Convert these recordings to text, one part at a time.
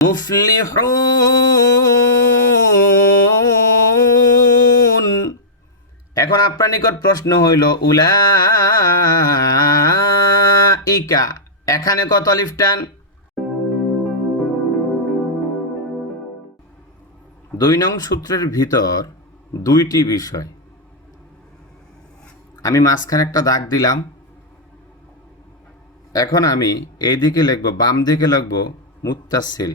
মুফলিহুন। এখন আপনার নিকট প্রশ্ন হইল উলাইকা, এখানে কত আলিফ টান? 2 নং সূত্রের ভিতর 2টি বিষয়। আমি মাঝখানে একটা দাগ দিলাম। এখন আমি এই দিকে লিখব, বাম দিকে লিখব মুত্তাসিল,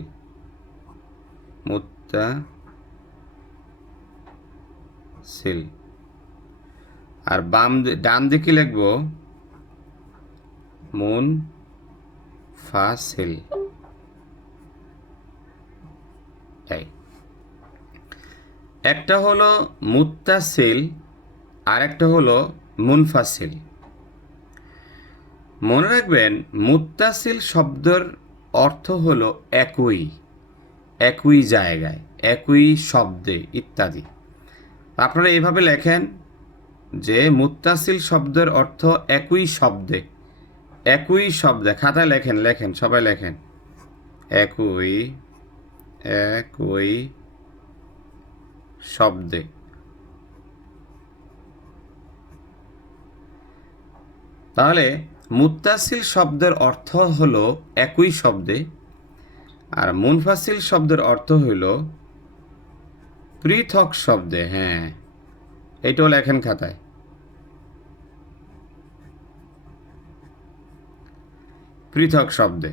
মুত্তাসিল, আর ডান দিকে লিখব মুনফাসিল। একটা হলো মুত্তাসিল আর একটা হলো মুনফাসিল। মনে রাখবেন মুত্তাসিল শব্দের অর্থ হলো একই, একই জায়গায়, একই শব্দে ইত্যাদি। আপনারা এইভাবে লেখেন যে মুত্তাসিল শব্দের অর্থ একই শব্দে, একই শব্দে। খাতায় লেখেন, লেখেন, সবাই লেখেন, একই, একই শব্দে। তাহলে মুত্তাসিল শব্দের অর্থ হলো একই শব্দে, আর মুনফাসিল শব্দের অর্থ হইল পৃথক শব্দে। হ্যাঁ, এইটাও লেখেন খাতায়। পৃথক শব্দে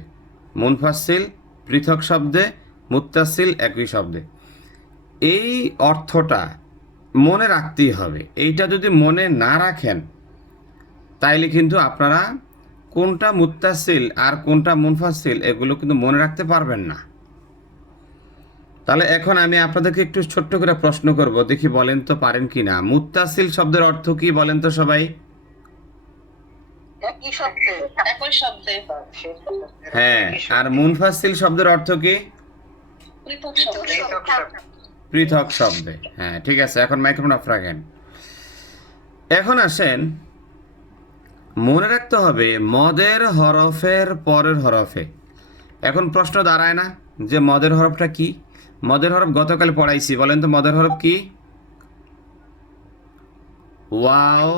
মুনফাসিল, পৃথক শব্দে মুত্তাসিল, একই শব্দে। এই অর্থটা মনে রাখতেই হবে। এইটা যদি মনে না রাখেন তাইলে কিন্তু আপনারা কোনটা মুত্তাসিল আর কোনটা মুনফাসিল এগুলো কিন্তু মনে রাখতে পারবেন না। তাহলে এখন আমি আপনাদেরকে একটু ছোট্ট করে প্রশ্ন করব, দেখি বলেন তো পারেন কি না। মুত্তাসিল শব্দের অর্থ কি বলেন তো সবাই? হ্যাঁ, আর মুনফাসিল শব্দের অর্থ কি? পৃথক শব্দে। হ্যাঁ, ঠিক আছে, এখন মাইক্রোফোন অফ রাখেন। এখন আসেন, মনে রাখতে হবে মদের হরফের পরের হরফে। এখন প্রশ্ন দাঁড়ায় না যে মদের হরফটা কি? মদের হরফ গতকাল পড়াইছি, বলেন তো মদের হরফ কি? ওয়াও,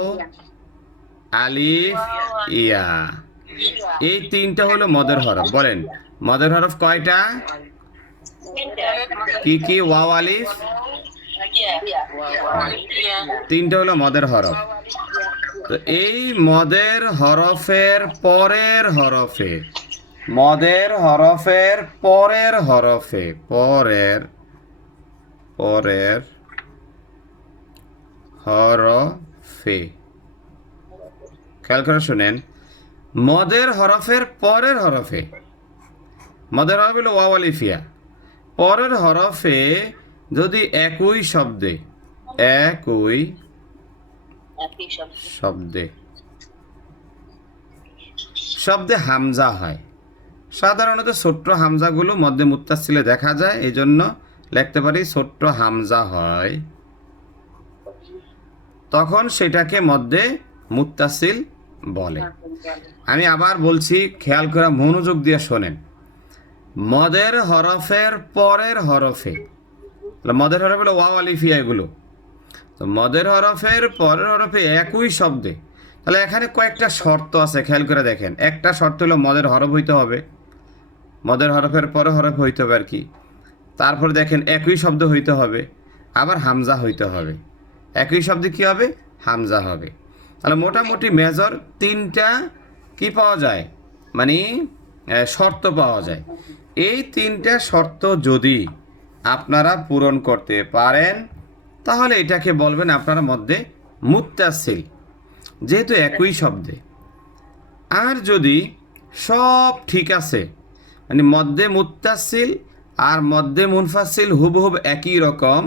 আলিফ, ইয়া। এই তিনটা হলো মদের হরফ। বলেন মদের হরফ কয়টা? কি কি? ওয়াও, আলিফ, তিনটা হলো মদের হরফ। তো এই মদের হরফের পরের হরফে, মদের হরফের পরের হরফে, পরের হরফে, খেয়াল করে শুনেন, মদের হরফের পরের হরফে, মদের হরফ হলো ওয়াও, আলিফ, ইয়া। পরের হরফে যদি একই শব্দে, একই শব্দে, শব্দে হামজা হয়, সাধারণত ছোট্ট হামজাগুলো মধ্যে মুত্তাসিলে দেখা যায়, এই জন্য লিখতে পারি ছোট্ট হামজা হয়, তখন সেটাকে মধ্যে মুত্তাসিল বলে। আমি আবার বলছি, খেয়াল করে মনোযোগ দিয়ে শোনেন। মদের হরফের পরের হরফে, মদের হরফ হলো ওয়াও, আলিফ, ইয়া এগুলো। তো মদের হরফের পরের হরফে একই শব্দে, তাহলে এখানে কয়েকটা শর্ত আছে, খেয়াল করে দেখেন। একটা শর্ত হলো মদের হরফ হইতে হবে, মদের হরফের পরে হরফ হইতে হবে আর কি। তারপর দেখেন একই শব্দ হইতে হবে, আবার হামজা হইতে হবে। একই শব্দে কি হবে? হামজা হবে। তাহলে মোটামুটি মেজর তিনটা কি পাওয়া যায়, মানে শর্ত পাওয়া যায়। এই তিনটা শর্ত যদি আপনারা পূরণ করতে পারেন তাহলে এটাকে বলবেন আপনার মধ্যে মুত্তাসিল, যেহেতু একই শব্দে। আর যদি সব ঠিক আছে, মানে মধ্যে মুত্তাসিল আর মধ্যে মুনফাসিল হুবহুব একই রকম,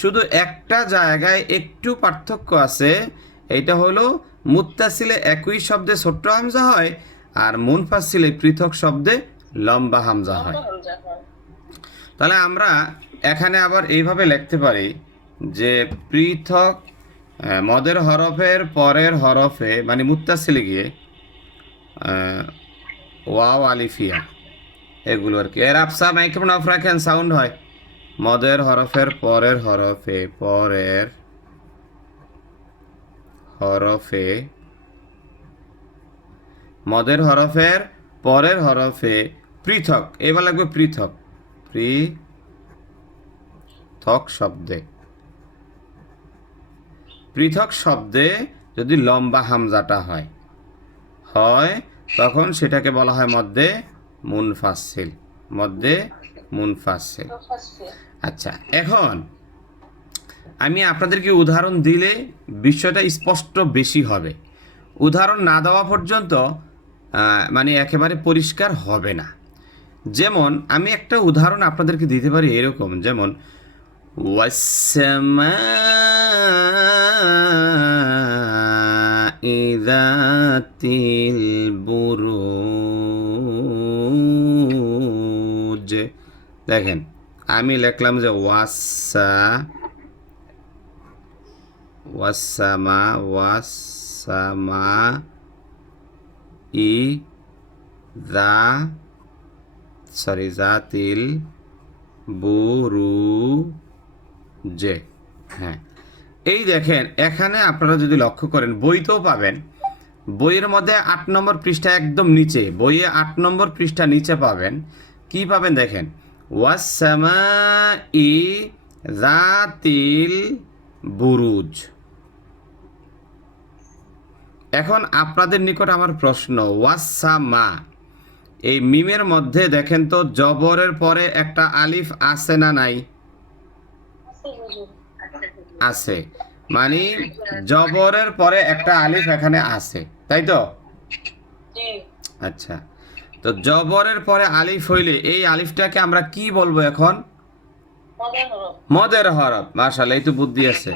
শুধু একটা জায়গায় একটু পার্থক্য আছে, এটা হলো মুত্তাসিলে একই শব্দে ছোট্ট হামজা হয় আর মুনফাসিলে পৃথক শব্দে লম্বা হামজা হয়। তাহলে আমরা এখানে আবার এইভাবে লিখতে পারি যে পৃথক মদের হরফের পরের হরফে, মানে মুত্তাসিলে গিয়ে ওয়াও, আলিফ, ইয়া, এগুলো আর কি। এর আপসা মাইক্রোফোন অফ রাখেন, সাউন্ড হয়। মদের হরফের পরের হরফে মদের হরফের পরের হরফে পৃথক, এবার লাগবে পৃথক পৃথক শব্দে যদি লম্বা হামজাটা হয় তখন সেটাকে বলা হয় মদ্দে মুনফাসিল। আচ্ছা, এখন আমি আপনাদেরকে উদাহরণ দিলে বিষয়টা স্পষ্ট বেশি হবে। উদাহরণ না দেওয়া পর্যন্ত মানে একেবারে পরিষ্কার হবে না। যেমন আমি একটা উদাহরণ আপনাদেরকে দিতে পারি এরকম, যেমন ওয়াসসামা'i যাতিল বুরুজ। দেখেন আমি লিখলাম যে জাতিল বুরুজে। হ্যাঁ, এই দেখেন এখানে আপনারা যদি লক্ষ্য করেন, বইতেও পাবেন, বইয়ের মধ্যে 8 নম্বর পৃষ্ঠা একদম নিচে, বইয়ে 8 নম্বর পৃষ্ঠা নিচে পাবেন। কি পাবেন দেখেন, ওয়াসসামা'i যাতিল বুরুজ। এখন আপনাদের নিকট আমার প্রশ্ন, ওয়াসসামা এই মিমের মধ্যে দেখেন তো জবরের পরে একটা আলিফ আছে না নাই? আছে, মানে জবরের পরে একটা আলিফ এখানে আছে, তাই তো? আচ্ছা, তো জবরের পরে আলিফ হইলে এই আলিফটাকে আমরা কি বলবো এখন? মদের হরফ। মাশাআল্লাহ, এই তো বুদ্ধি আছে।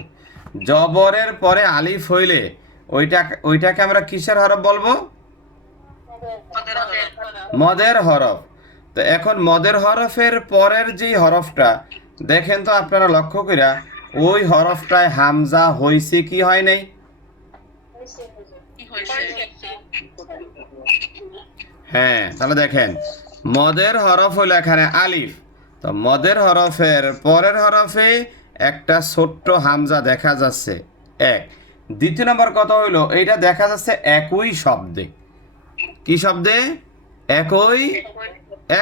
জবরের পরে আলিফ হইলে ওইটাকে আমরা কিসের হরফ বলবো? মদের হরফ। তো এখন মদের হরফের পরের যে হরফটা দেখেন তো আপনারা লক্ষ্য কইরা, ওই হরফটায় হামজা হইছে কি হয় নাই? হ্যাঁ, তাহলে দেখেন মদের হরফ হলো এখানে আলিফ, তো মদের হরফের পরের হরফে একটা ছোট্ট হামজা দেখা যাচ্ছে, এক। দ্বিতীয় নম্বর কথা হইলো, এইটা দেখা যাচ্ছে একই শব্দে। কি শব্দে?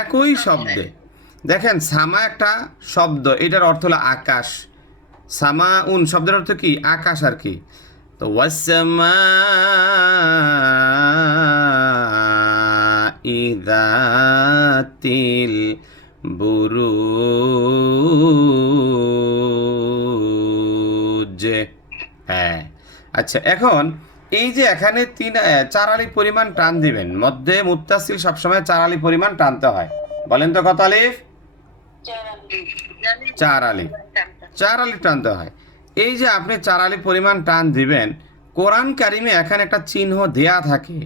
একই শব্দে। দেখেন সামা একটা শব্দ, এটার অর্থ হলো আকাশ। সামাউন শব্দের অর্থ কি? আকাশ আর কি। তো ওয়াসসামা'i যাতিল বুরুজ। হ্যাঁ, আচ্ছা, এখন এই যে এখানে 4 আলিফ পরিমাণ টান দিবেন, মধ্যে মুত্তাসিল সবসময় 4 আলিফ পরিমাণ টানতে হয়। বলেন তো কত আলিফ? 4 আলিফ টানতে হয়। এই যে আপনি 4 আলিফ পরিমাণ টান দিবেন, কোরআন কারিমে এখানে একটা চিহ্ন দেয়া থাকে,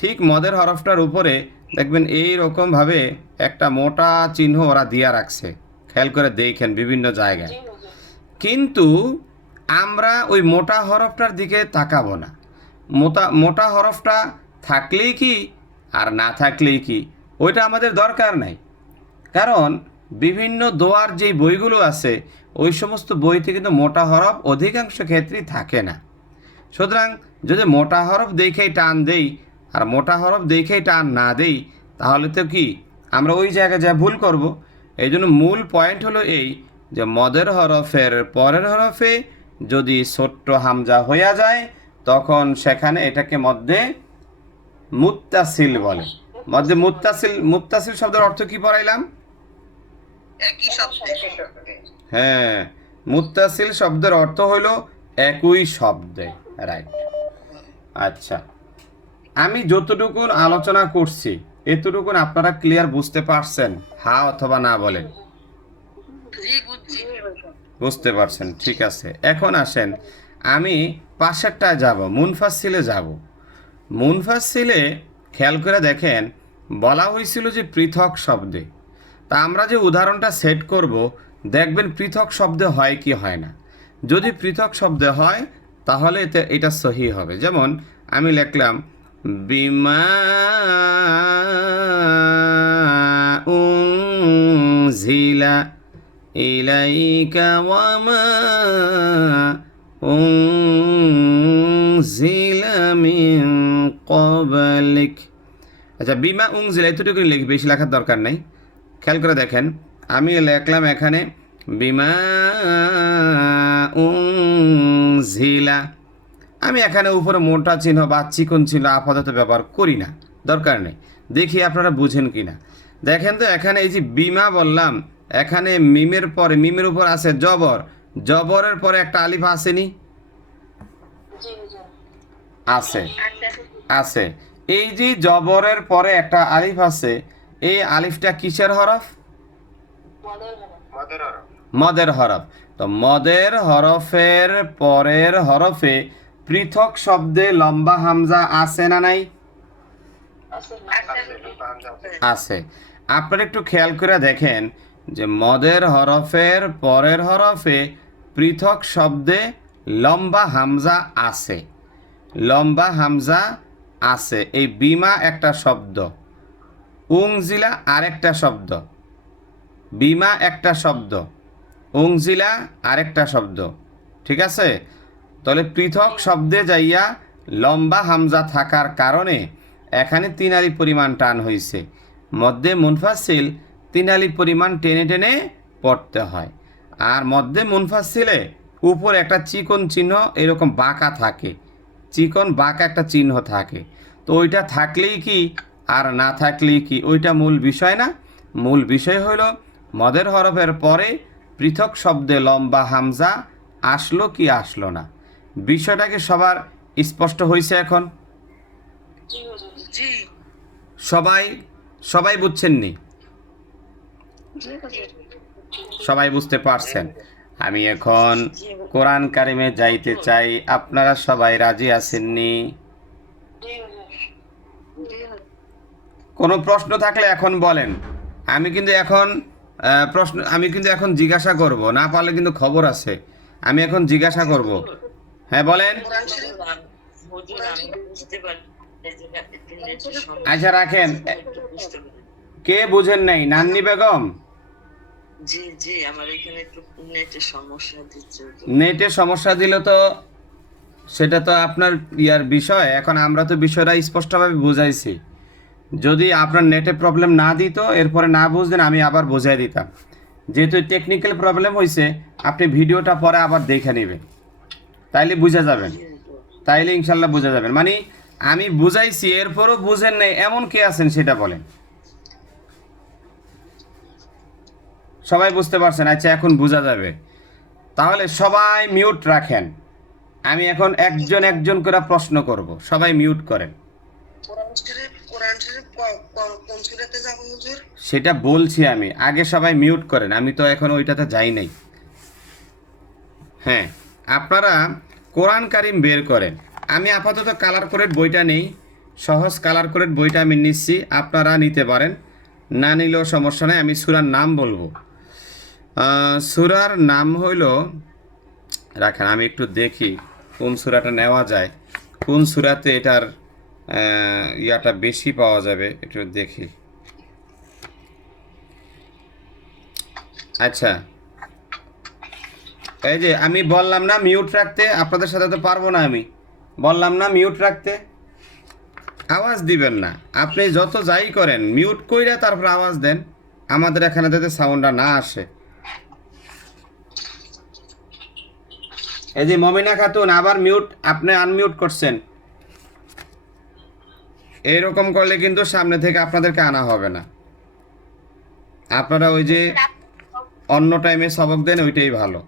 ঠিক মদের হরফটার উপরে দেখবেন এইরকম ভাবে একটা মোটা চিহ্ন ওরা দিয়া রাখছে, খেয়াল করে দেখেন বিভিন্ন জায়গায়। কিন্তু আমরা ওই মোটা হরফটার দিকে তাকাবো না। মোটা হরফটা থাকলেই কি আর না থাকলেই কি, ওইটা আমাদের দরকার নাই। কারণ বিভিন্ন দোয়ার যেই বইগুলো আছে ওই সমস্ত বইতে কিন্তু মোটা হরফ অধিকাংশ ক্ষেত্রেই থাকে না। সুতরাং যদি মোটা হরফ দেখেই টান দেই আর মোটা হরফ দেখেই টান না দেই, তাহলে তো কি আমরা ওই জায়গায় যা ভুল করব। এই জন্য মূল পয়েন্ট হলো এই যে মদের হরফের পরের হরফে যদি ছোট্ট হামজা হইয়া যায়, তখন সেখানে এটাকে মধ্যে মুত্তাসিল বলে। মধ্যে মুত্তাসিল শব্দের অর্থ কি পড়াইলাম? হ্যাঁ, মুত্তাসিল শব্দের অর্থ হইল একই শব্দে, রাইট। আচ্ছা, আমি যতটুকু আলোচনা করছি এতটুকুন আপনারা ক্লিয়ার বুঝতে পারছেন? হ্যাঁ অথবা না বলেন। বুঝতে পারছেন, ঠিক আছে। এখন আসেন আমি পাশেরটায় যাব, মুনফাসিলে যাব। মুনফাসিলে খেয়াল করে দেখেন বলা হয়েছিল যে পৃথক শব্দে। তা আমরা যে উদাহরণটা সেট করব, দেখবেন পৃথক শব্দে হয় কি হয় না। যদি পৃথক শব্দে হয় তাহলে এটা সহি হবে। যেমন আমি লিখলাম বিমা উনজিলা ইলাইকা ওয়া মা উনজিলা মিন ক্বাবলিক। আচ্ছা, বিমা উনজিলা এতটুকু লিখবে, বেশি লেখার দরকার নাই। খেয়াল করে দেখেন, আমি লিখলাম এখানে বিমা উনজিলা। আমি এখানে উপরে মোটা চিহ্ন বা চিকন চিহ্ন আপাতত ব্যবহার করি না, দরকার নেই। দেখি আপনারা বুঝেন কি না। দেখেন তো, এখানে এই যে বিমা বললাম, এখানে মিমের পরে, মিমের উপর আছে জবর, জবরের পরে একটা আলিফ আসেনি? আছে, আছে। এই যে জবরের পরে একটা আলিফ আছে, এই আলিফটা কিসের হরফ? মদের হরফ। তো মদের হরফের পরের হরফে পৃথক শব্দে লম্বা হামজা আছে না নাই? আছে। আপনারা একটু খেয়াল করে দেখেন যে মদের হরফের পরের হরফে পৃথক শব্দে লম্বা হামজা আছে, লম্বা হামজা আছে। এই বিমা একটা শব্দ, উংজিলা আরেকটা শব্দ। বিমা একটা শব্দ, উংজিলা আরেকটা শব্দ, ঠিক আছে? তাহলে পৃথক শব্দে যাইয়া লম্বা হামজা থাকার কারণে এখানে 3 আলিফ পরিমাণ টান হয়েছে। মধ্যে মুনফাসিল 3 আলিফ পরিমাণ টেনে টেনে পড়তে হয়। আর মধ্যে মুনফাসিলে উপরে একটা চিকন চিহ্ন এরকম বাঁকা থাকে, চিকন বাঁকা একটা চিহ্ন থাকে। তো ওইটা থাকলেই কি আর না থাকলেই কি, ওইটা মূল বিষয় না। মূল বিষয় হলো মদের হরফের পরে পৃথক শব্দে লম্বা হামজা আসলো কি আসলো না। বিষয়টাকে সবার স্পষ্ট হয়েছে এখন? সবাই সবাই বুঝছেননি? সবাই বুঝতে পারছেন? আমি এখন কোরআন কারিমে যাইতে চাই, আপনারা সবাই রাজি আছেননি? কোনো প্রশ্ন থাকলে এখন বলেন। আমি কিন্তু এখন জিজ্ঞাসা করব, না পারলে কিন্তু খবর আছে। আমি এখন জিজ্ঞাসা করব। হ্যাঁ বলেন। আচ্ছা রাখেন। কে বুঝেন নাই? নান্নি বেগম? জি জি, আমার এখানে একটু নেটের সমস্যা দিচ্ছে। নেটের সমস্যা দিলে তো সেটা তো আপনার ইয়ার বিষয়। এখন আমরা তো বিষয়টা স্পষ্টভাবে বুঝাইছি। যদি আপনার নেটে প্রবলেম না দিত, এরপরে না বুঝতেন, আমি আবার বুঝাই দিতাম। যেহেতু টেকনিক্যাল প্রবলেম হয়েছে, আপনি ভিডিওটা পরে আবার দেখে নেবেন, তাইলে বুঝে যাবেন। তাইলে ইনশাল্লাহ বুঝে যাবেন। মানে আমি বুঝাইছি, এরপরও বুঝেন নাই এমন কে আছেন সেটা বলেন। সবাই বুঝতে পারছেন? আচ্ছা, এখন বোঝা যাবে। তাহলে সবাই মিউট রাখেন। আমি এখন একজন একজন করে প্রশ্ন করব, সবাই মিউট করেন। সেটা বলছি আমি, আগে সবাই মিউট করেন। আমি তো এখন ওইটাতে যাই নাই। হ্যাঁ, আপনারা কোরআন কারিম বের করেন। আমি আপাতত কালার কোডেড বইটা নেই, সহজ কালার কোডেড বইটা আমি নিচ্ছি, আপনারা নিতে পারেন, না নিলেও সমস্যা নেই। আমি সূরার নাম বলবো। সূরার নাম হইল, রাখেন আমি একটু দেখি কোন সূরাটা নেওয়া যায়, কোন সূরাতে এটার ইয়াটা বেশি পাওয়া যাবে, একটু দেখি। আচ্ছা, এই যে আমি বললাম না মিউট রাখতে, আপনাদের সাথে তো পারবো না। আমি বললাম না মিউট রাখতে, আওয়াজ দিবেন না। আপনি যত যাই করেন মিউট কইরা তারপর আওয়াজ দেন, আমাদের এখানে যাতে সাউন্ডটা না আসে। এই যে মমিনা খাতুন আবার মিউট, আপনি আনমিউট করছেন। এইরকম করলে কিন্তু সামনে থেকে আপনাদেরকে আনা হবে না। আপনারা ওই যে অন্য টাইমে সবক দেন, ওইটাই ভালো।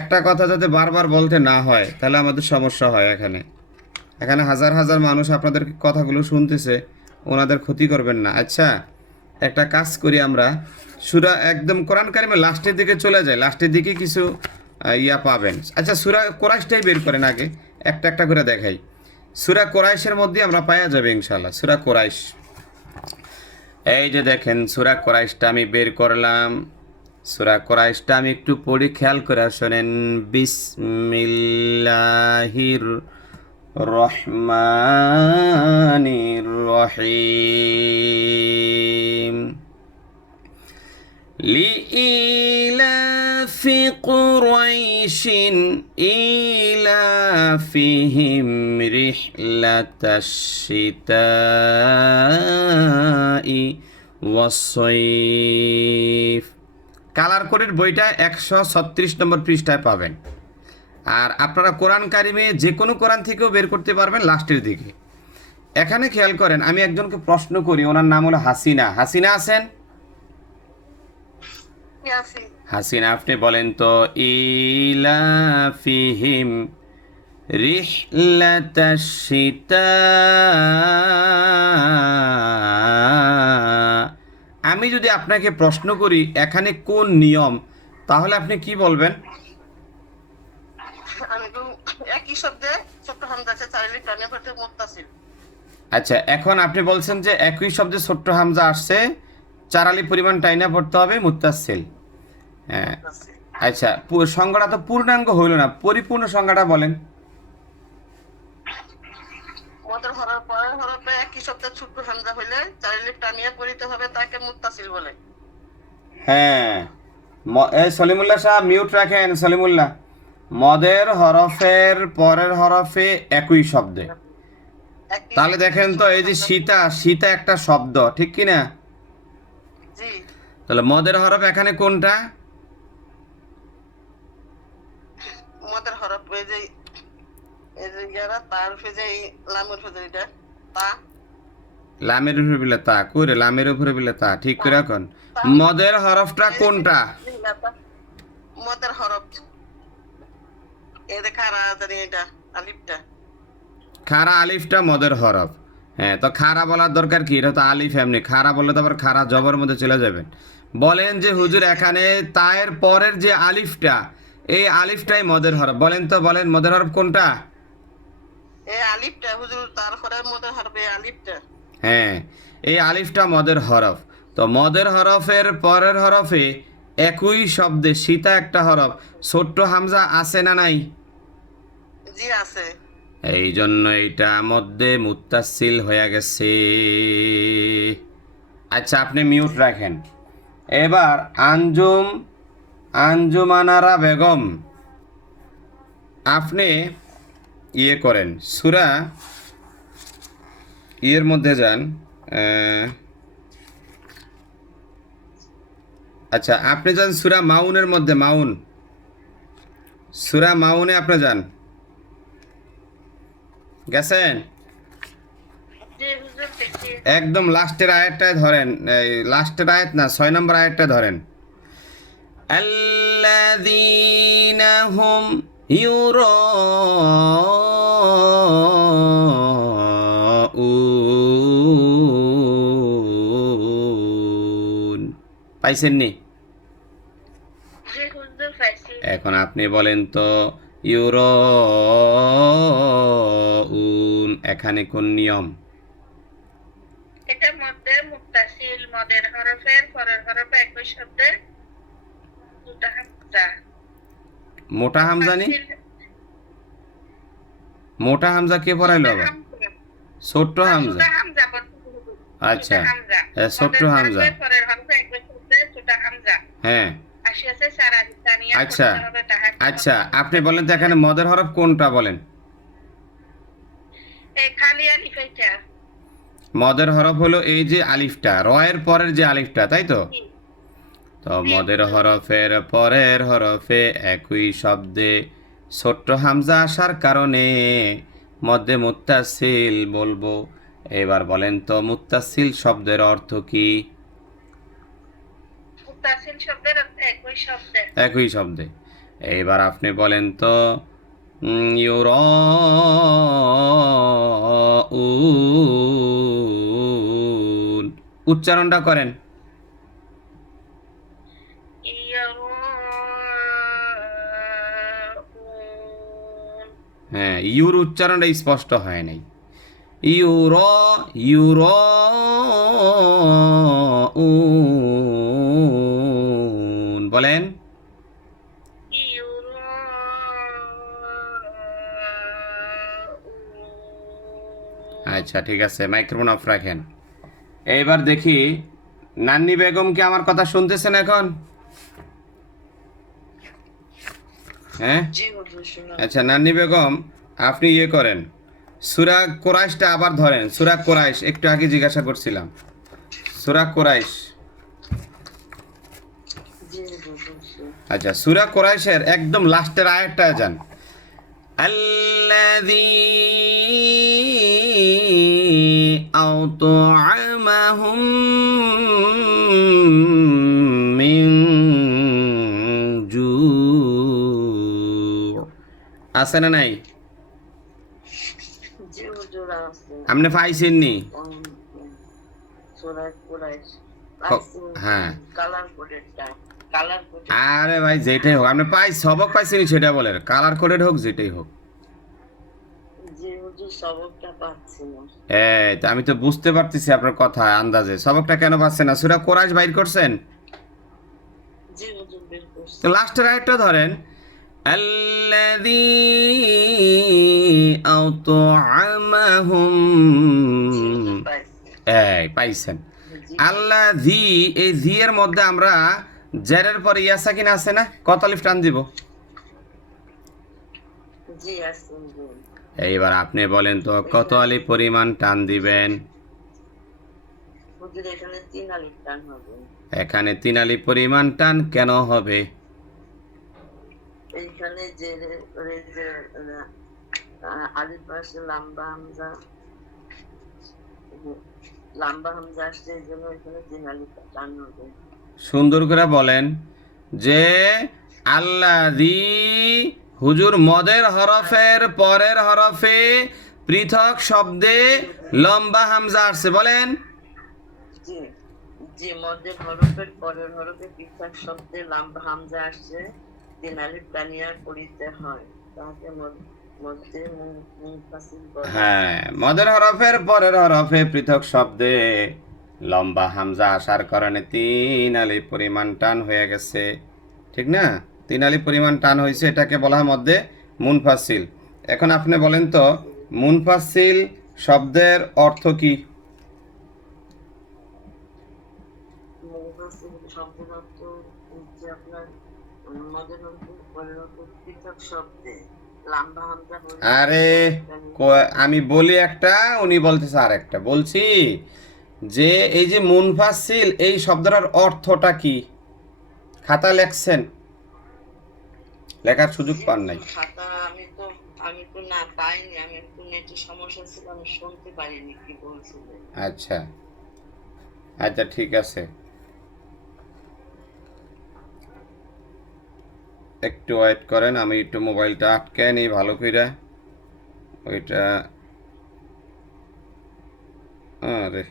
একটা কথা যাতে বারবার বলতে না হয়, তাহলে আমাদের সমস্যা হয়। এখানে হাজার হাজার মানুষ আপনাদের কথাগুলো শুনতেছে, ওনাদের ক্ষতি করবেন না। আচ্ছা, একটা কাজ করি আমরা, সূরা একদম কোরআন কারিমে লাস্টের দিকে চলে যায়, লাস্টের দিকে কিছু ইয়া পাবেন। আচ্ছা, সূরা কোরাইশটাই বের করেন আগে, একটা একটা করে দেখাই। সূরা কোরাইশের মধ্যে আমরা পাওয়া যাবে ইনশাআল্লাহ। সূরা কোরাইশ, এই যে দেখেন সূরা কোরাইশটা আমি বের করলাম। সূরা কোরাইশটা আমি একটু পড়ি, খেয়াল করে শোনেন। বিসমিল্লাহির রহমানির রহিম। লিইলাফি কুরাইশিন ইলাফিহিম রিহলাতাশ শিতাই ওয়াস-সাইফ। কালার কোডের বইটা 136 নম্বর পৃষ্ঠায় পাবেন। আর আপনারা কোরআন কারিমে যে কোনো কোরআন থেকেও বের করতে পারবেন লাস্টের দিকে। এখানে খেয়াল করেন, আমি একজনকে প্রশ্ন করি, ওনার নাম হলো হাসিনা। হাসিনা আছেন? ইয়াসি হাসিনা, আপনি বলেন তো ইলাফিহিম রিহলাতাশ শিতা। আমি যদি আপনাকে প্রশ্ন করি এখানে কোন নিয়ম, তাহলে আপনি কি বলবেন? আমি তো একই শব্দে ছোট হামজা আছে চারিলি টানে পড়তে মুত্তাসিল। আচ্ছা, এখন আপনি বলছেন যে একই শব্দে ছোট্ট হামজা আসছে, চারালি পরিমাণ টাইনা পড়তে হবে মুত্তাসিল। হ্যাঁ, আচ্ছা, সংজ্ঞাটা তো পূর্ণাঙ্গ হইল না, পরিপূর্ণ সংজ্ঞাটা বলেন। মদের হরফ পরের হরফে একই শব্দে ছোট হামজা হইলে চারিলি টানিয়ে পড়িতে হবে, তাকে মুত্তাসিল বলে। হ্যাঁ, এই সলিমুল্লাহ সাহেব মিউট রাখেন। সলিমুল্লাহ, মদের হরফের পরের হরফে একই শব্দে। একই তাহলে শব্দে দেখেন তো, ছোট এই যে হামজা- সীতা, সীতা একটা শব্দ, ঠিক কি না? জি, তাহলে মদের হরফ এখানে কোনটা? মদের হরফ এই যে ইয়ারা তার ফেজে লামের ফেজে এটা তা লামের উপরে বিলে তা, কইরে লামের উপরে বিলে তা, ঠিক করে এখন মদের হরফটা কোনটা? মদের হরফ এই যে খারা জানি এটা আলিফটা। খারা আলিফটা মদের হরফ। হ্যাঁ, তো খারা বলার দরকার কি? এটা তো আলিফ, এমনি খারা বললে তো আবার খারা জবর মধ্যে চলে যাবেন। বলেন যে হুজুর এখানে তায়ের পরের যে আলিফটা, এই আলিফটাই মদের হরফ। বলেন তো, বলেন মদের হরফ কোনটা? এই আলিফটা হুজুর তারপরে মদের হরফ এই আলিফটা। হ্যাঁ, এই আলিফটা মদের হরফ। তো মদের হরফের পরের হরফে একই শব্দে সীতা একটা হরফ, ছোট্ট হামজা আছে না নাই? জি আছে। এই জন্য এইটা মধ্যে মুত্তাসিল হয়ে গেছে। আচ্ছা, আপনি মিউট রাখেন। এবার আঞ্জুমানারা বেগম, আপনি ইয়ে করেন, সূরা ইয়ের মধ্যে যান। আচ্ছা, আপনি যান সূরা মাউনের মধ্যে। সূরা মাউনে আপনি যান। গেছেন? জি হুজুর দেখি। একদম লাস্টের আয়াতটায় ধরেন, এই লাস্টের আয়াত না, 6 নম্বর আয়াতটা ধরেন। আল্লাযীনা হুম ইউরাউন। পাইছেন নি? জি হুজুর পাইছি। এখন আপনি বলেন তো ইউরাউন এখানে কোন নিয়ম? এটার মধ্যে মুত্তাসিল মদের হরফের পরের হরফে একই শব্দে দুটা হামজা। মোটা হামজা নি? মোটা হামজা কে পড়াইলো আবার? ছোট্ট হামজা। ছোট হামজা বলতে আচ্ছা, হামজা। ছোট্ট মদের হামজা। হরফের পরের হরফে একই শব্দে ছোট হামজা। হ্যাঁ, আসিয়াছে সারা হিসানিয়া আচ্ছা করতে হবে তাহাকে। আচ্ছা, আপনি বলেন তো এখানে মদের হরফ কোনটা বলেন? এই খালি আলিফ এটা। মদের হরফ হলো এই যে আলিফটা, রয়ের পরের যে আলিফটা, তাই তো? জি, তো মদের হরফের পরের হরফে একই শব্দে ছোট্ট হামজা আসার কারণে মধ্যে মুত্তাসিল বলবো। এবার বলেন তো মুত্তাসিল শব্দের অর্থ কি? মুত্তাসিল শব্দের অর্থ একই শব্দে। একই শব্দে। এইবার আপনি বলেন তো ইউরাউন, উচ্চারণটা করেন। ইয়ারুন। হ্যাঁ, ইউর উচ্চারণটা স্পষ্ট হয় নাই। ইউরাউন বলেন। আচ্ছা, ঠিক আছে, মাইক্রোফোন অফ রাখেন। এইবার দেখি নান্নি বেগম কি আমার কথা শুনতেছেন এখন? হ্যাঁ, জি হুজুর শুনুন। আচ্ছা নান্নি বেগম, আপনি ইয়ে করেন, সূরা কোরাইশটা আবার ধরেন। সূরা কোরাইশ একটু আগে জিজ্ঞাসা করছিলাম, সূরা কোরাইশ। জি হুজুর বলছি। আচ্ছা, সূরা কোরাইশের একদম লাস্টের আয়াতটা যান। الذي أطعمهم من جوع আছে না নাই? জি হুজুর আছে। আপনি পাইছেননি? সূরা কুরাইশ হ- হ্যাঁ, কালার কোডেরটা, কালার কোডের। আরে ভাই যেটাই হোক, আপনি সবক পাইছেনই সেটা বলেন, কালার কোডেড হোক যেটাই হোক। জি হুজুর সবকটা পাচ্ছি না। এই তো আমি তো বুঝতে পারতেছি আপনার কথা আন্দাজে, সবকটা কেন পাচ্ছেন না? সূরা কোরাইশ বাইর করছেন? জি হুজুর বের করছি। তো লাস্টের আয়াতটা ধরেন, الذي أطعمهم। জি হুজুর পাইছি। এই পাইছেন? জি আল্লাহ জি, এই জি এর মধ্যে আমরা জেরের পরে ইয়া সাকিন আছে না, কত আলিফ টান দিব? জি আছে হুজুর। এইবার আপনি বলেন তো কত আলিফ পরিমাণ টান দিবেন? হুজুর এখানে 3 আলিফ টান হবে। এখানে 3 আলিফ পরিমাণ টান কেন হবে? এইখানে যে আলিফ আসছে লম্বা হামজা, লম্বা হামজা আসছে এই জন্য এখানে 3 আলিফ টান হবে। সুন্দর করে বলেন যে আল্লাযী, হুজুর মদের হরফের পরের হরফে পৃথক শব্দে লম্বা হামজা আসছে, বলেন। জি জি মধ্যে হরফের পরের হরফে পৃথক শব্দে লম্বা হামজা আসছে, 3 আলিফ টানিয়া পড়িতে হয়, তাহাকে মধ্যে মুনফাসিল বলে। হ্যাঁ, মদের হরফের পরের হরফে পৃথক শব্দে লম্বা হামজা আসার কারণে 3 আলিফ পরিমাণ টান হয়ে গেছে, ঠিক না? 3 আলিফ পরিমাণ টান হয়েছে, এটাকে বলা হয় মধ্যে মুনফাসিল। এখন আপনি বলেন তো মুনফাসিল শব্দের অর্থ কি? মুনফাসিল শব্দের অর্থ হচ্ছে আপনার মদের হরফের পরের হরফে পৃথক শব্দে লম্বা হামজা হলে আরে আমি বলি একটা, উনি বলতেছে আর একটা। বলছি যে এই যে মুনফাসিল এই শব্দটার অর্থটা কি? খাতা লেখছেন? লেখার সুযোগ পান নাই? খাতা আমি তো না পাইনি, আমি একটু নেটের সমস্যা ছিল, আমি শুনতে পারিনি কি বলছিলেন। আচ্ছা আচ্ছা, ঠিক আছে, একটু ওয়েট করেন, আমি একটু মোবাইলটা আটকে নিই ভালো করে। ওইটা, আরে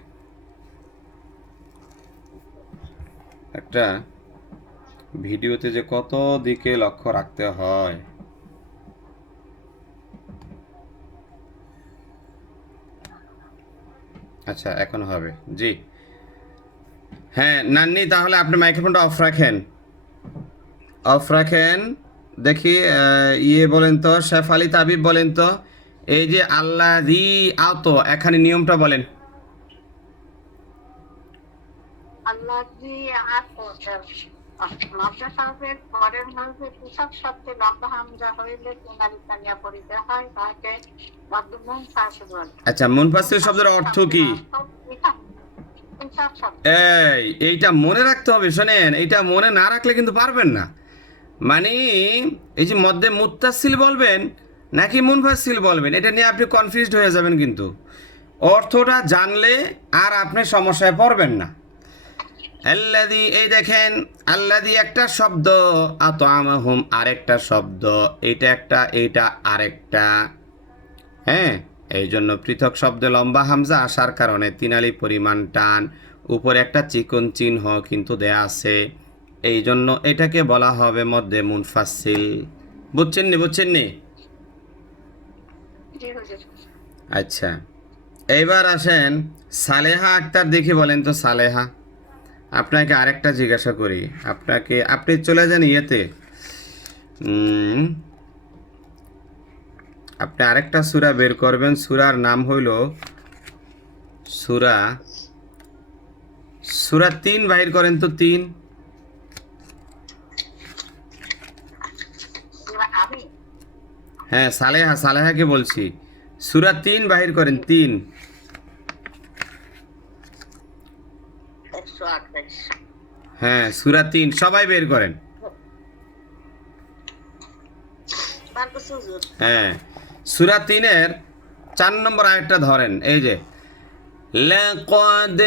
একটা ভিডিওতে যে কত দিকে লক্ষ্য রাখতে হয়। আচ্ছা এখন হবে, জি। হ্যাঁ নান্নি, তাহলে আপনি মাইক্রোফোনটা অফ রাখেন, অফ রাখেন। দেখি ইয়ে বলেন তো, শেফ আলী তাবিব বলেন তো, এই যে আল্লাহ রি আত, এখানে নিয়মটা বলেন। আল্লাযী মাদ্রাসার পরের হরফে পৃথক শব্দে লম্বা হামজা হইলে 3 আলিফ টানিয়া পড়িতে হয়, তাহাকে মধ্যমুন ফাসিল বলে। আচ্ছা, মুনফাসিল শব্দের অর্থ কি? পৃথক শব্দ। এইটা মনে রাখতে হবে, শোনেন, এইটা মনে না রাখলে কিন্তু পারবেন না। মানে এই যে মধ্যে মুত্তাসিল বলবেন নাকি মুনফাসিল বলবেন, এটা নিয়ে আপনি কনফিউজড হয়ে যাবেন, কিন্তু অর্থটা জানলে আর আপনি সমস্যায় পড়বেন না। আল্লাযী, এই দেখেন আল্লাযী একটা শব্দ, আতআমাহুম আরেকটা শব্দ, এইটা একটা এইটা আরেকটা। হ্যাঁ, এই জন্য পৃথক শব্দে লম্বা হামজা আসার কারণে 3 আলিফ পরিমাণ টান, উপরে একটা চিকন চিহ্ন কিন্তু দেয়া আছে, এই জন্য এটাকে বলা হবে মধ্যে মুনফাসিল। বুঝছেননি? বুঝছেননি? জি হুজুর। আচ্ছা, এইবার আসেন সালেহা আক্তার, দেখি বলেন তো সালেহা, আপনাকে আরেকটা জিজ্ঞাসা করি। আপনি চলে যান ইয়েতে, আপনি আরেকটা সূরা বের করবেন, সূরার নাম হইল সূরা সূরা 3 বাহির করেন তো 3। আমি হ্যাঁ, সালেহাকে বলছি। সূরা 3 বাহির করেন 3। 128। হ্যাঁ, সূরা 3 সবাই বের করেন। বার করছে হুজুর। হ্যাঁ, সূরা 3 এর 4 নম্বর আয়াতটা ধরেন। এই যে লাকাদ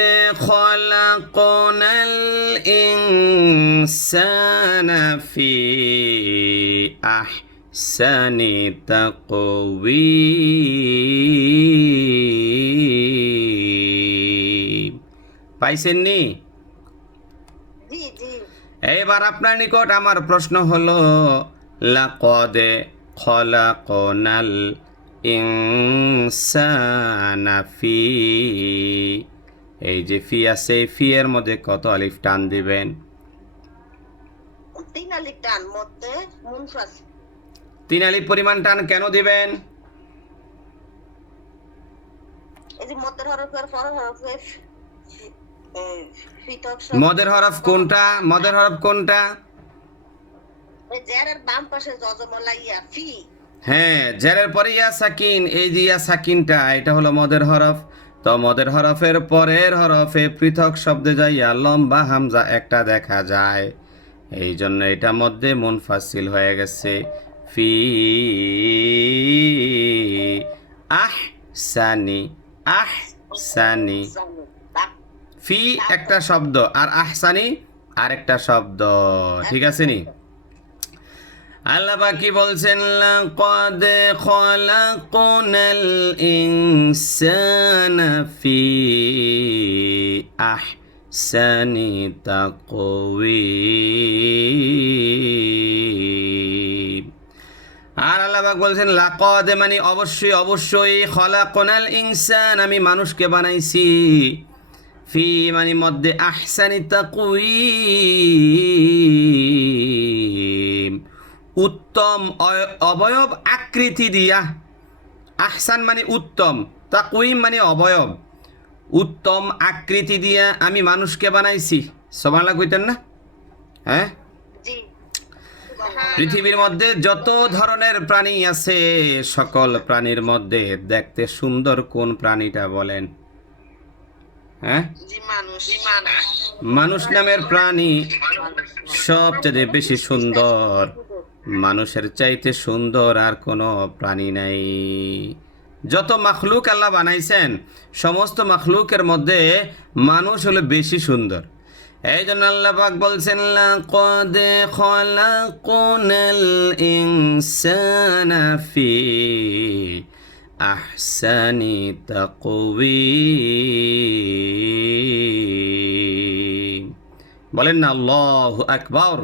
খলাকনাল ইনসানা ফি আহসানি তাকওয়িম। পাইছেননি? জি জি। এবার আপনার নিকট আমার প্রশ্ন হলো, লাকাদ খলাকনাল ইনসানা ফি, এই যে ফি আছে, ফি এর মধ্যে কত আলিফ টান দিবেন? 3 আলিফ টান মধ্যে মুনফাসিল। 3 আলিফ পরিমাণ টান কেন দিবেন? এই যে মধ্যের হরফের পরের হরফে পৃথক মদের হরফ কোনটা? মদের হরফ কোনটা? জেরের বাম পাশে যজমলা ইয়া ফি। হ্যাঁ, জেরের পরে ইয়া সাকিন, এই যে ইয়া সাকিনটা, এটা হলো মদের হরফ। তো মদের হরফের পরের হরফে পৃথক শব্দে যাইয়া লম্বা হামজা একটা দেখা যায়, এই জন্য এটা মধ্যে মুনফাসিল হয়ে গেছে। ফি আহসানি, আহসানি। ফি একটা শব্দ আর আহসানি আর একটা শব্দ, ঠিক আছে নি? আল্লাহ পাক কি বলছেন? লাকাদ খলাকনাল ইনসানা ফি আহসানি তাকওয়িম। আর আল্লাহ পাক বলছেন লাকাদ মানে অবশ্যই, অবশ্যই, খলাকনাল ইনসান আমি মানুষকে বানাইছি, ফি মানে মধ্যে, আহসানি তাকওয়িম উত্তম অবয়ব আকৃতি দিয়া। আহসান মানে উত্তম, তাকওয়িম মানে অবয়ব, উত্তম আকৃতি দিয়া আমি মানুষকে বানাইছি। সুবহানাল্লাহ কইতেন না? হ্যাঁ, জি। পৃথিবীর মধ্যে যত ধরনের প্রাণী আছে, সকল প্রাণীর মধ্যে দেখতে সুন্দর কোন প্রাণীটা বলেন? হ্যাঁ, জি মানুষ। মানুষ নামের প্রাণী সবচেয়ে বেশি সুন্দর। মানুষের চাইতে সুন্দর আর কোনো প্রাণী নাই। যত মাখলুক আল্লাহ বানাইছেন, সমস্ত মাখলুকের মধ্যে মানুষ হলো বেশি সুন্দর। এই জন্য আল্লাহ পাক বলছেন লাকাদ খলাকনাল ইনসানা ফি আহসানি তাকওয়িম। বলেন না আল্লাহু আকবার।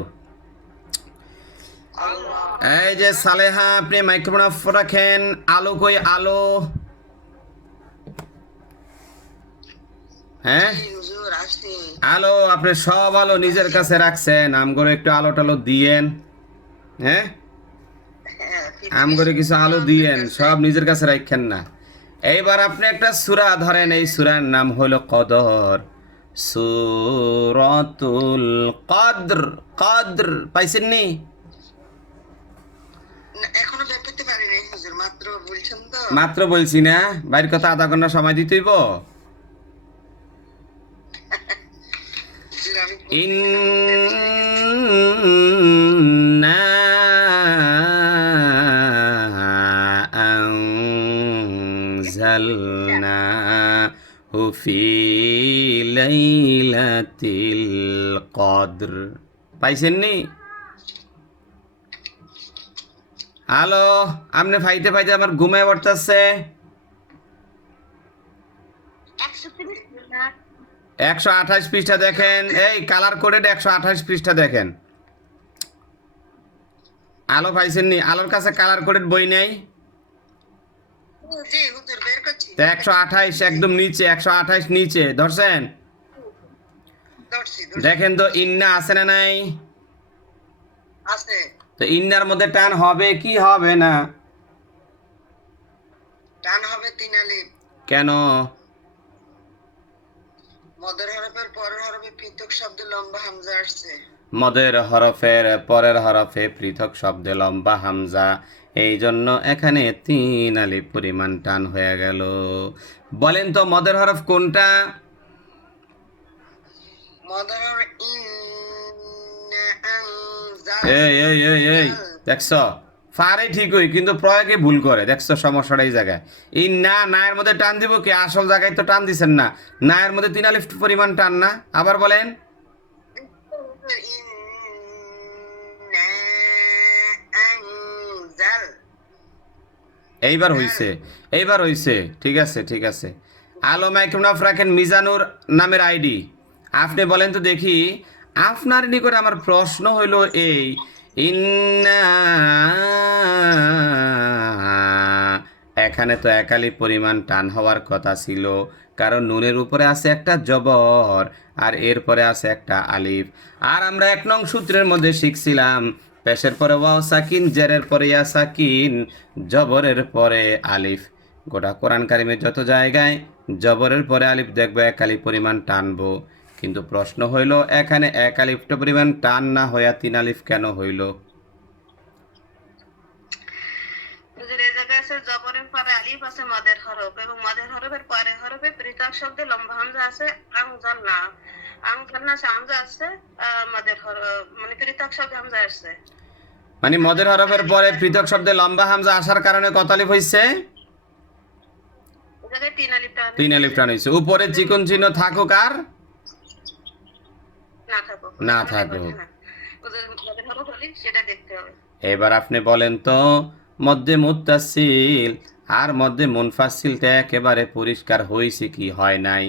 এই যে সালেহা, আপনি মাইক্রোফোন অফ রাখেন। আলো কই? আলো? হ্যাঁ, হুজুর আসি। আলো আপনি সব আলো নিজের কাছে রাখছেন, আমগরে একটু আলো টালো দিয়েন। হ্যাঁ, আমগরে কিছু আলো দিয়েন, সব নিজের কাছে রাখেন না। এইবার আপনি একটা সূরা ধরেন, এই সূরার নাম হলো কদর, সূরাতুল কদর। কদর পাইছেন নি? এখনো বের করতে পারিনি হুজুর, মাত্র বলছেন তো। মাত্র বলছি না? বাইর কথা আধা ঘন্টা সময় দিতে হইব। হুজুর আমি ইন্না আনজালনাহু ফি লাইলাতিল কদর। পাইছেন নি? হ্যালো, আপনি ফাইতে ফাইতে আমার ঘুমায় পড়তেছে। 128 পৃষ্ঠা দেখেন, এই কালার কোডেড 128 পৃষ্ঠা দেখেন। আলো পাইছেন নি? আলোর কাছে কালার কোডেড বই নেই? জি হুজুর বের করছি। তো 128 একদম নিচে, 128 নিচে ধরছেন? ধরছি। দেখেন তো ইন্না আছে না নাই? আছে। তো ইন্নার মধ্যে টান হবে কি হবে না? টান হবে 3 আলিফ। কেন? মদের হরফের পরের হরফে পৃথক শব্দে লম্বা হামজা আসছে। মদের হরফের পরের হরফে পৃথক শব্দে লম্বা হামজা, এই জন্য এখানে 3 আলিফ পরিমাণ টান হয়ে গেল। বলেন তো মদের হরফ কোনটা? মদের হরফ ইন্না আনজাল। এই দেখছো, ফারে ঠিকই কিন্তু প্রয়োগে ভুল করে, দেখছো সমস্যাটা এই জায়গায়। এই না এর মধ্যে টান দিব কি, আসল জায়গায় তো টান দিছেন না, না এর মধ্যে 3 আলিফ পরিমাণ টান না। আবার বলেন। ইন্না আনজাল। এইবার হইছে, ঠিক আছে। আলো মাইক্রোনাফ রাখেন মিজানুর নামের আইডি। আপনি বলেন তো দেখি, আপনার নিকট আমার প্রশ্ন হইল এই, ইন্না এখানে তো একালি পরিমাণ টান হওয়ার কথা ছিল, কারণ নুনের উপরে আছে একটা জবর আর এরপরে আছে একটা আলিফ। আর আমরা 1 নং সূত্রের মধ্যে শিখছিলাম পেশের পরে ওয়াও সাকিন, জেরের পরে ইয়া সাকিন, জবরের পরে আলিফ। গোটা কোরআন কারিমের যত জায়গায় জবরের পরে আলিফ দেখবো একালি পরিমাণ টানবো, কিন্তু প্রশ্ন হইল এখানে একালিফটা পরিমাণ টান না হইয়া 3 আলিফ কেন হইল? হুজুর, এই জায়গায় আছে জবরের পরে আলিফ আছে মদের হরফ, এবং মদের হরফের পরে হরফে পৃথক শব্দে লম্বা হামজা আছে। আনজাল না আছে, হামজা আছে মদের হরফ, মানে পৃথক শব্দে হামজা আসছে। মানে মদের হরফের পরে পৃথক শব্দে লম্বা হামজা আসার কারণে কত আলিফ হইছে? এই জায়গায় 3 আলিফ টান 3 আলিফ টান হইছে। উপরে চিকন চিহ্ন থাকুক আর না থাকুক। হুজুর, মদের হরফ হলে সেটা দেখতে হবে। এবার আপনি বলেন তো মধ্যে মুত্তাসিল আর মধ্যে মুনফাসিলটা একেবারে পরিষ্কার হয়েছে কি হয় নাই?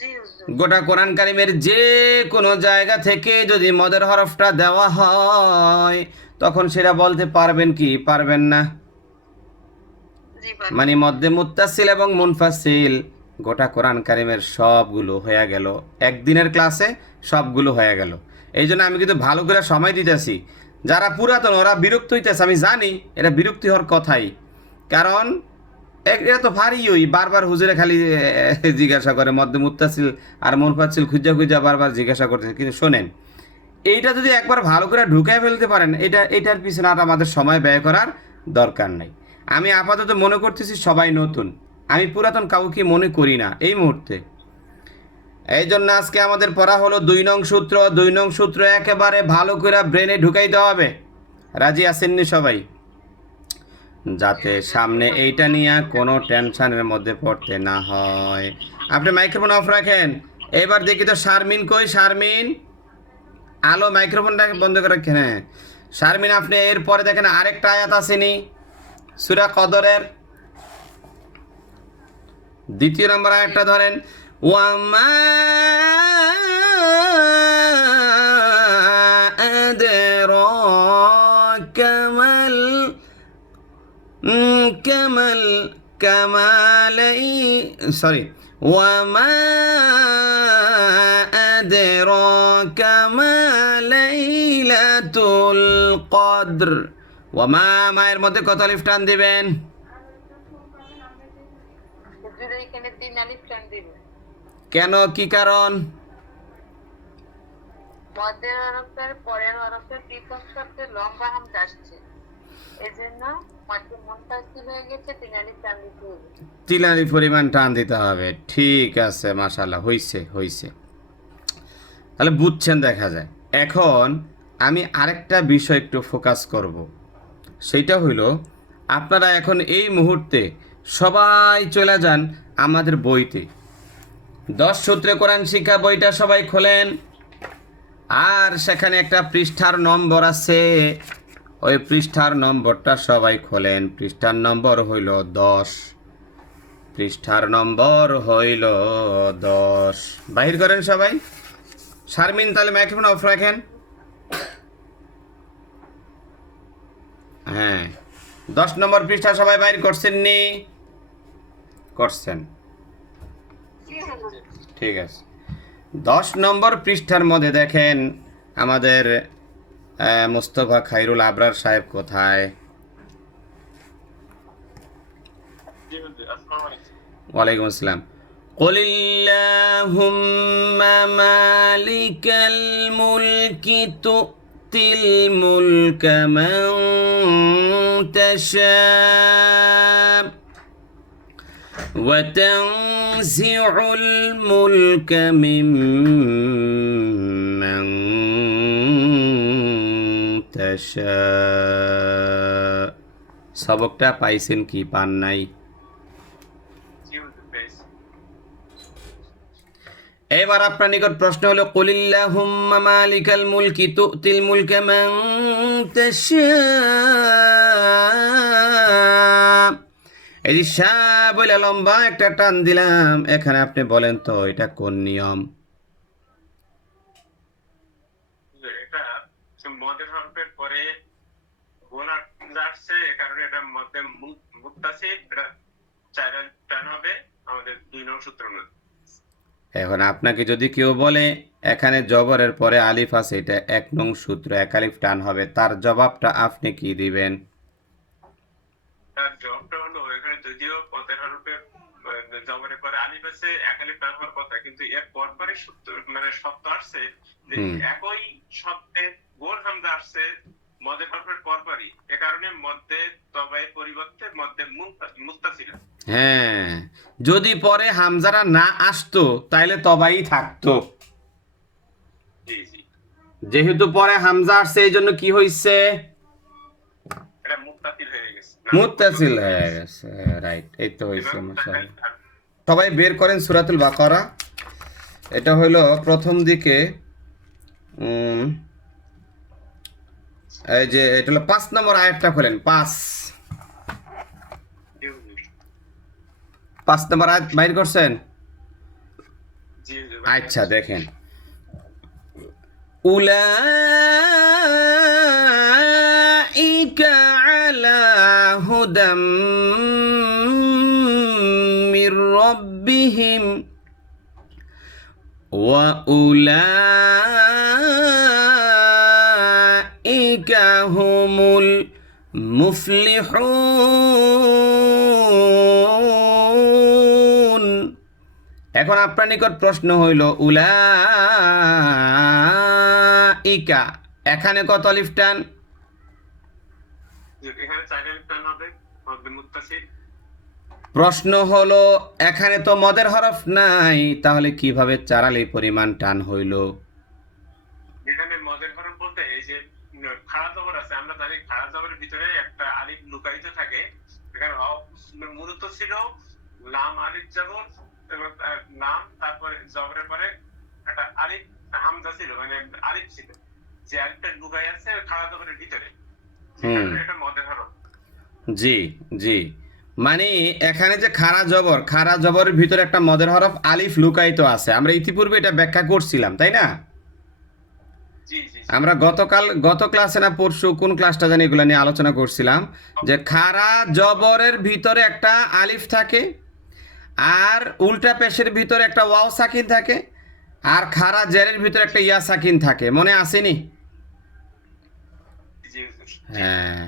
জি হুজুর। গোটা কোরআন কারিমের যে কোনো জায়গা থেকে যদি মদের হরফটা দেওয়া হয় তখন সেটা বলতে পারবেন কি পারবেন না? জি পারবেন। মানে মধ্যে মুত্তাসিল এবং মুনফাসিল গোটা কোরআন কারিমের সবগুলো হয়ে গেল, একদিনের ক্লাসে সবগুলো হয়ে গেল। এই জন্য আমি কিন্তু ভালো করে সময় দিতেছি। যারা পুরাতন ওরা বিরক্ত হইতেছে, আমি জানি এটা বিরক্তি হওয়ার কথাই, কারণ এটা তো ভারীই বারবার হুজুরে খালি জিজ্ঞাসা করে মধ্যে মুত্তাসিল আর মুনফাসিল খুঁজা বারবার জিজ্ঞাসা করতেছে। কিন্তু শোনেন, এইটা যদি একবার ভালো করে ঢুকায় ফেলতে পারেন, এটার পিছনে আর আমাদের সময় ব্যয় করার দরকার নাই। আমি আপাতত মনে করতেছি সবাই নতুন, আমি পুরাতন কাউকে মনে করি না এই মুহূর্তে। এই জন্য আজকে আমাদের পড়া হলো 2 নং সূত্র। 2 নং সূত্র একেবারে ভালো করে ব্রেনে ঢুকাইতে হবে। রাজি আছেননি সবাই? যাতে সামনে এইটা নিয়ে কোনো টেনশনের মধ্যে পড়তে না হয়। আপনি মাইক্রোফোন অফ রাখেন। এবার দেখি তো শারমিন কই? শারমিন, আলো মাইক্রোফোনটাকে বন্ধ করে রাখেন। হ্যাঁ শারমিন, আপনি এরপরে দেখেন আরেকটা আয়াত আসেনি সূরা কদরের 2 নম্বর আয়াতটা ধরেন, ওয়ামা আদরাকা মাল ওয়ামা আদরাকা মা লাইলাতুল কদর। ওয়ামা মায়ের মধ্যে কত আলিফ টান দিবেন? হুজুর, এখানে 3 আলিফ টান দিবেন। কেন, কি কারণ? মদের হরফের পরের হরফে পৃথক শব্দে লম্বা হামজা আসছে, এজন্য মধ্যে মুনফাসিল হয়ে গেছে, 3 আলিফ টান দিতে হবে। 3 আলিফ পরিমাণ টান দিতে হবে। ঠিক আছে, মাশাআল্লাহ, হইছে। তাহলে বুঝছেন দেখা যায়। এখন আমি আরেকটা বিষয় একটু ফোকাস করব, সেইটা হইল আপনারা এখন এই মুহূর্তে সবাই চলে যান আমাদের বইতে। 10 সূত্রে কোরআন শিক্ষা বইটা সবাই খোলেন, আর সেখানে একটা পৃষ্ঠার নম্বর আছে, ওই পৃষ্ঠার নম্বরটা সবাই খোলেন। পৃষ্ঠার নম্বর হইল 10। পৃষ্ঠার নম্বর হইল 10। বাহির করেন সবাই। শারমিন, তাহলে মাইক্রোফোন অফ রাখেন। হ্যাঁ, 10 নম্বর পৃষ্ঠা সবাই বাইর করছেন নি? করছেন, ঠিক আছে। 10 নম্বর পৃষ্ঠার মধ্যে দেখেন আমাদের মুস্তফা খাইরুল আবরার সাহেব কোথায়? ওয়ালাইকুম আসসালাম। قل اللهم مالك الملك تؤتي الملك من تشاء وتنزع الملك ممن تشاء সবকটা পাইছেন কি পান নাই? এবার আপনার নিকট প্রশ্ন হলো কুলিল্লাহুম্মা মালিকাল মুলকি তুতিল মুলকা মান তাশা। এই যে শাহ বলে লম্বা একটা টান দিলাম, এখানে আপনি বলেন তো এটা কোন নিয়ম? এটা মদের হরফের পরে গোনা আসছে, এ কারণে এটা মধ্যে মুত্তাসিল, এটা 4 আলিফ টান হবে আমাদের 2 নং সূত্র অনুযায়ী। এখন আপনাকে যদি কেউ বলে এখানে জবরের পরে আলিফ আছে, এটা 1 নং সূত্র, 1 আলিফ টান হবে, তার জবাবটা আপনি কি দিবেন? তার জবাবটা হলো এখানে যদিও পদের হরফের জবরের পরে আলিফ আছে, 1 আলিফ টান হওয়ার কথা, কিন্তু এর পরপরই সূত্র মানে শব্দ আসছে যে একই শব্দে গোল হামজা আসছে মদের হরফের পরপরই, এ কারণে মধ্যে তবাই পরিবর্তে মধ্যে মুত্তাসিল। হ্যাঁ, যদি পরে হামজারা না আসতো তাইলে তবাই থাকতো। জি জি, যেহেতু পরে হামজা আসছে এই জন্য কি হইছে? এটা মুত্তাসিল হয়ে গেছে। মুত্তাসিল হয়ে গেছে, রাইট, এই তো হইছে। এবার মাশাআল্লাহ, সবাই বের করেন সূরাতুল বাকারা। এটা হলো প্রথম দিকে এই যে এটা হলো 5 নম্বর আয়াতটা খোলেন। 5 নম্বর আয়াত বাইর করছেন? জি জি, আচ্ছা দেখেন, উলাইকা আলা হুদাম মির রাব্বিহিম ওয়া উলাইকা হুমুল মুফলিহুন। এখন আপনার নিকট প্রশ্ন হইল উলাইকা, এখানে কত আলিফ টান? এখানে 4 আলিফ টান হবে মধ্যে মুত্তাসিল। প্রশ্ন হলো এখানে তো মদের হরফ নাই, তাহলে কিভাবে 4 আলিফ পরিমাণ টান হইল? এখানে মদের হরফ বলতে এই যে খাড়া জবর আছে, আমরা জানি খাড়া জবরের ভিতরে একটা আলিফ লুকায়িত থাকে। এখানে মূলত ছিল লাম আলিফ জবর এবং নাম, তারপরে জবরের পরে একটা আলিফ হামজা ছিল, মানে আলিফ ছিল, যে আলিফটা লুকাই আছে খাড়া জবরের ভিতরে, এটা মদের হরফ। জি জি, মানে এখানে যে খাড়া জবরের ভিতরে একটা মদের হরফ আলিফ লুকায়িত আছে, আমরা ইতিপূর্বে এটা ব্যাখ্যা করছিলাম, তাই না? জি জি, আমরা গত ক্লাসে না পরশু কোন ক্লাসটা জানি এগুলো নিয়ে আলোচনা করছিলাম যে খাড়া জবরের ভিতরে একটা আলিফ থাকে, আর উল্টা পেশের ভিতরে একটা ওয়াও সাকিন থাকে, আর খাড়া জেরের ভিতরে একটা ইয়া সাকিন থাকে, মনে আসেনি? জি জি। হ্যাঁ,